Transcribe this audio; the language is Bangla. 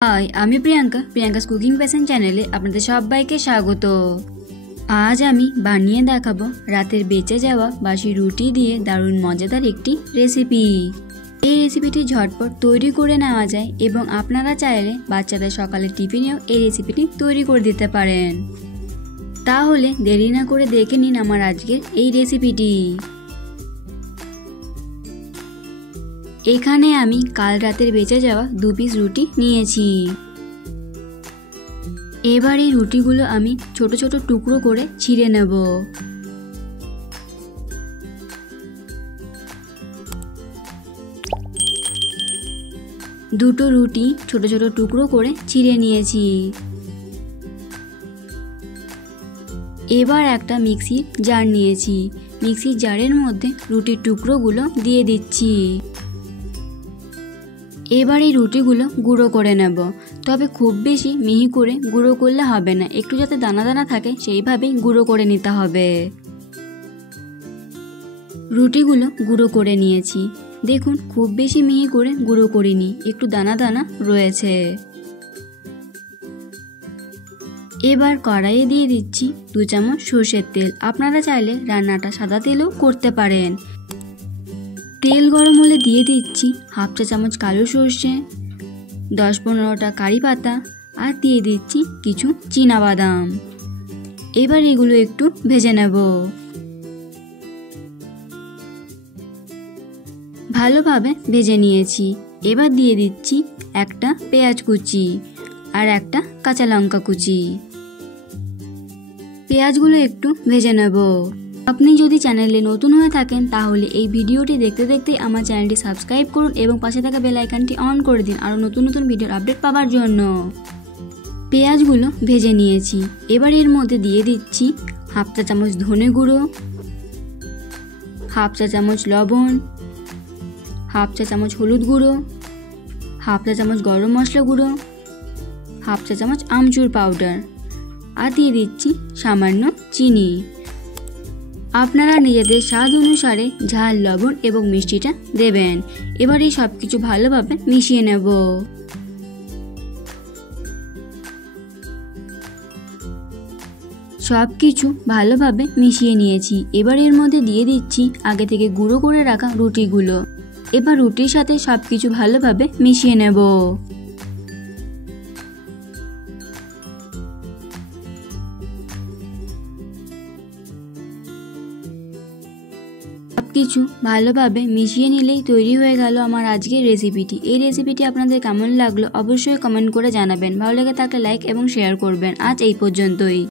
হাই, আমি প্রিয়াঙ্কাস কুকিং প্যাশন চ্যানেলে আপনাদের সবাইকে স্বাগত। আজ আমি বানিয়ে দেখাবো রাতের বেঁচে যাওয়া বাসি রুটি দিয়ে দারুণ মজাদার একটি রেসিপি। এই রেসিপিটি ঝটপট তৈরি করে নেওয়া যায় এবং আপনারা চাইলে বাচ্চাদের সকালের টিফিনেও এই রেসিপিটি তৈরি করে দিতে পারেন। তাহলে দেরি না করে দেখে নিন আমার আজকের এই রেসিপিটি। এখানে আমি কাল রাতের বেঁচে যাওয়া 2 পিস রুটি নিয়েছি। এবার এই রুটিগুলো আমি ছোট ছোট টুকরো করে ছিঁড়ে নেব। দুটো রুটি ছোট ছোট টুকরো করে ছিঁড়ে নিয়েছি। এবার একটা মিক্সির জার নিয়েছি। মিক্সির জারের মধ্যে রুটির টুকরোগুলো দিয়ে দিচ্ছি। এবার এই রুটিগুলো গুঁড়ো করে নেব, তবে খুব বেশি মিহি করে গুঁড়ো করলে হবে না, একটু যাতে দানা দানা থাকে সেইভাবেই গুঁড়ো করে নিতে হবে। রুটিগুলো গুঁড়ো করে নিয়েছি। দেখুন, খুব বেশি মিহি করে গুঁড়ো করিনি, একটু দানা দানা রয়েছে। এবার কড়াইয়ে দিয়ে দিচ্ছি 2 চামচ সর্ষের তেল। আপনারা চাইলে রান্নাটা সাদা তেলেও করতে পারেন। তেল গরম হলে দিয়ে দিচ্ছি 1/2 চা চামচ কালো সর্ষে, 10-15টা কারি পাতা আর দিয়ে দিচ্ছি কিছু চীনাবাদাম। এবার এগুলো একটু ভেজে নেব। ভালোভাবে ভেজে নিয়েছি। এবার দিয়ে দিচ্ছি একটা পেঁয়াজ কুচি আর একটা কাঁচা লঙ্কা কুচি। পেঁয়াজগুলো একটু ভেজে নেব। আপনি যদি চ্যানেলে নতুন হয়ে থাকেন তাহলে এই ভিডিওটি দেখতে দেখতে আমার চ্যানেলটি সাবস্ক্রাইব করুন এবং পাশে থাকা বেল আইকনটি অন করে দিন আরও নতুন নতুন ভিডিওর আপডেট পাওয়ার জন্য। পেঁয়াজগুলো ভেজে নিয়েছি। এবার এর মধ্যে দিয়ে দিচ্ছি 1/2 চা চামচ ধনে গুঁড়ো, 1/2 চা চামচ লবণ, 1/2 চা চামচ হলুদ গুঁড়ো, 1/2 চা চামচ গরম মশলা গুঁড়ো, 1/2 চা চামচ আমচুর পাউডার আর দিয়ে দিচ্ছি সামান্য চিনি। আপনারা নিজেদের স্বাদ অনুসারে ঝাল, লবণ এবং মিষ্টিটা দেবেন। এবার এই সব কিছু ভালোভাবে মিশিয়ে নেব। সব কিছু ভালোভাবে মিশিয়ে নিয়েছি। এবার এর মধ্যে দিয়ে দিচ্ছি আগে থেকে গুঁড়ো করে রাখা রুটিগুলো। এবার রুটির সাথে সব কিছু ভালোভাবে মিশিয়ে নেব। সবকিছু ভালোভাবে মিশিয়ে নিলেই তৈরি হয়ে গেল আমার আজকের রেসিপিটি। এই রেসিপিটি আপনাদের কেমন লাগলো অবশ্যই কমেন্ট করে জানাবেন। ভালো লেগে থাকলে লাইক এবং শেয়ার করবেন। আজ এই পর্যন্তই।